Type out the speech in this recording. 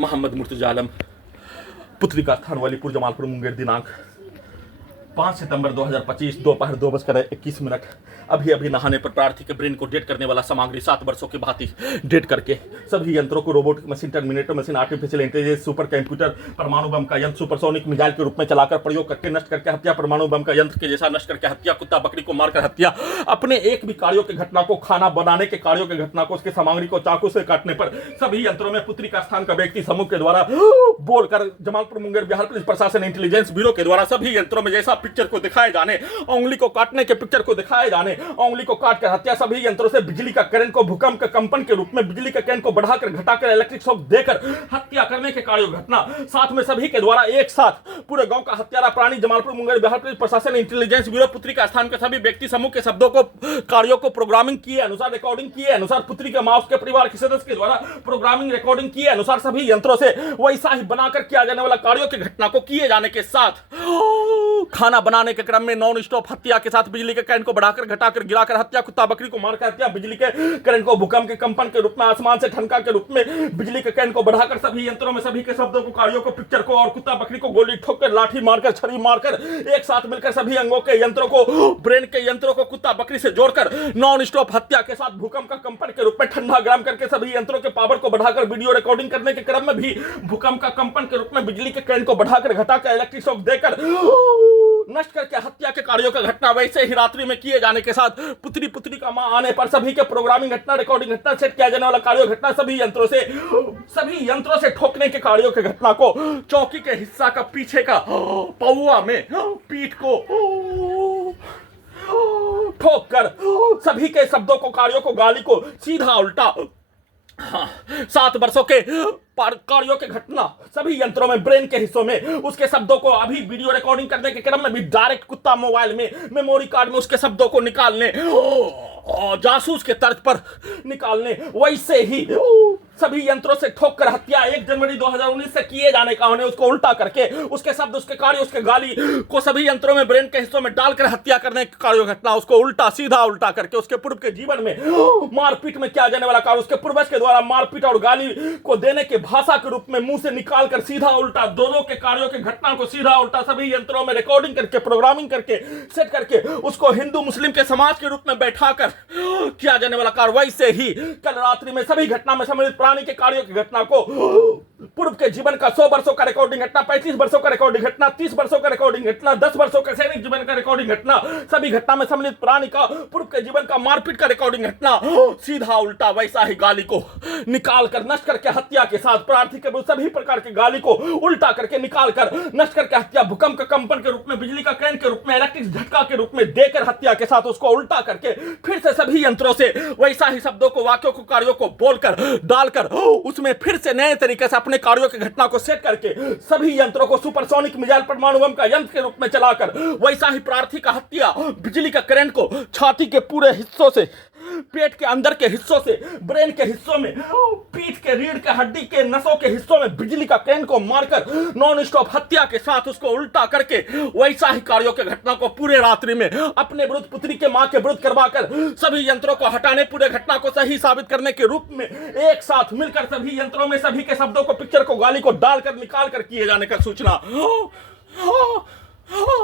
मोहम्मद मुर्तजा आलम, पुत्री का स्थान वालीपुर जमालपुर मुंगेर, दिनांक 5 सितंबर 2025 दोपहर 2:21। अभी अभी नहाने पर प्रार्थी के ब्रेन को डेट करने वाला सामग्री 7 वर्षों की भांति डेट करके सभी यंत्रों को robotic machine, terminator machine, artificial intelligence, super computer, परमाणु बम का यंत्र, सुपरसोनिक मिसाइल के रूप में चलाकर प्रयोग करके नष्ट करके हत्या, परमाणु बम का यंत्र के जैसा नष्ट करके हत्या, कुत्ता बकरी को मारकर हत्या, अपने एक भी कार्यों के घटना को, खाना बनाने के कार्यों के घटना को, उसके सामग्री को चाकू से काटने पर सभी यंत्रों में पुत्री का स्थान का व्यक्ति समूह के द्वारा बोलकर जमालपुर मुंगेर बिहार पुलिस प्रशासन इंटेलिजेंस ब्यूरो के द्वारा सभी यंत्रों में जैसा पिक्चर को दिखाए जाने, उंगली को काटने के पिक्चर को दिखाए जाने, उंगली को काट कर हत्या, सभी यंत्रों से बिजली का करंट को भूकंप के कंपन के रूप में, बिजली के करंट को बढ़ाकर घटाकर इलेक्ट्रिक शॉक देकर हत्या करने के कार्यों घटना, साथ में सभी के द्वारा एक साथ पूरे गांव का हत्यारा प्राणी जमालपुर मुंगेर बिहार पुलिस प्रशासन इंटेलिजेंस ब्यूरो पुत्री का स्थान के सभी व्यक्ति समूह के शब्दों को, कार्यों को प्रोग्रामिंग किए अनुसार, रिकॉर्डिंग किए अनुसार, पुत्री के माँ के परिवार के सदस्य के द्वारा प्रोग्रामिंग रिकॉर्डिंग किए अनुसार सभी यंत्रों से वैसा ही बनाकर किया जाने वाला कार्यों की घटना को किए जाने के साथ खाना बनाने के क्रम में नॉन स्टॉप हत्या के साथ बिजली के करंट को बढ़ाकर घटाकर गिराकर हत्या, कुत्ता बकरी को मारकर हत्या, बिजली के करंट को भूकंप के कंपन के रूप में, आसमान से ठनका के रूप में बिजली के करंट को बढ़ाकर सभी यंत्रों में सभी के शब्दों को, कार्यों को, पिक्चर को और कुत्ता बकरी को गोली ठोककर, लाठी मारकर, छड़ी मारकर एक साथ मिलकर सभी अंगों के यंत्रों को, ब्रेन के यंत्रों को कुत्ता बकरी से जोड़कर नॉन स्टॉप हत्या के साथ भूकंप का कंपन के रूप में ठंडा ग्राम करके सभी यंत्रों के पावर को बढ़ाकर वीडियो रिकॉर्डिंग करने के क्रम में भी भूकंप का कंपन के रूप में बिजली के करंट को बढ़ाकर घटाकर इलेक्ट्रिक शॉक देकर नष्ट करके हत्या के कार्यों का घटना वैसे ही रात्रि में किए जाने के साथ पुत्री का मां आने पर सभी के प्रोग्रामिंग घटना, रिकॉर्डिंग घटना, सेट किया जाने वाला कार्यों घटना, सभी यंत्रों से ठोकने के कार्यों के घटना को, चौकी के हिस्सा का पीछे का पौवा में पीठ को ठोक कर सभी के शब्दों को, कार्यों को, गाली को सीधा उल्टा 7 वर्षों के कार्यों के घटना सभी यंत्रों में, ब्रेन के हिस्सों में, उसके शब्दों को अभी वीडियो रिकॉर्डिंग करने के क्रम में भी डायरेक्ट कुत्ता मोबाइल में, मेमोरी कार्ड में उसके शब्दों को निकालने, जासूस के तर्ज पर निकालने, वैसे ही सभी यंत्रों से ठोक कर हत्या 1 जनवरी 2019 से किए जाने का उन्हें उसको उल्टा करके उसके शब्द, उसके कार्य, उसके गाली को सभी यंत्रों में, ब्रेन के हिस्सों में डालकर हत्या करने के कार्यों घटना, उसको उल्टा सीधा उल्टा करके उसके पूर्व के जीवन में मारपीट में किया जाने वाला कार्य, उसके पूर्वज के द्वारा मारपीट और गाली को देने के भाषा के रूप में मुंह से निकाल कर सीधा उल्टा दोनों के कार्यों के घटना को सीधा उल्टा सभी यंत्रों में रिकॉर्डिंग करके, प्रोग्रामिंग करके, सेट करके उसको हिंदू मुस्लिम के समाज के रूप में बैठाकर किया जाने वाला कार्य, वैसे ही कल रात्रि में सभी घटना में सम्मिलित प्राणी के कार्यों की घटना को, पूर्व के जीवन का 100 वर्षों का रिकॉर्डिंग घटना, 35 वर्षों का रिकॉर्डिंग घटना, 30 वर्षों का रिकॉर्डिंग घटना, 10 वर्षों के सैनिक जीवन का रिकॉर्डिंग घटना, सभी घटना में सम्मिलित प्राणी का पूर्व के जीवन का मारपीट का रिकॉर्डिंग घटना सीधा उल्टा वैसा ही गाली को निकाल कर नष्ट करके हत्या के साथ प्रार्थी के सभी प्रकार की गाली को उल्टा करके निकाल कर नष्ट करके हत्या, भूकंप का कंपन के रूप में, बिजली का करंट के रूप में, इलेक्ट्रिक झटका के रूप में देकर हत्या के साथ उसको उल्टा करके फिर से सभी यंत्रों से वैसा ही शब्दों को, वाक्यों को, कार्यों को बोलकर डालकर उसमें फिर से नए तरीके से अपने कार्यों की घटना को सेट करके सभी यंत्रों को सुपरसोनिक मिसाइल, परमाणु बम का यंत्र के रूप में चलाकर वैसा ही प्रार्थी का हत्या, बिजली का करंट को छाती के पूरे हिस्सों से, पेट के अंदर के हिस्सों से, ब्रेन के हिस्सों में, पीठ के रीढ़ के हड्डी के नसों के हिस्सों में बिजली का करंट को मारकर नॉन स्टॉप हत्या के साथ उसको उल्टा करके वैसा ही कार्यों के घटना को पूरे रात्रि में अपने विरुद्ध, पुत्री के मां के विरुद्ध करवाकर सभी यंत्रों को हटाने, पूरे घटना को सही साबित करने के रूप में एक साथ मिलकर सभी यंत्रों में सभी के शब्दों को, पिक्चर को, गाली को डालकर निकाल कर किए जाने का सूचना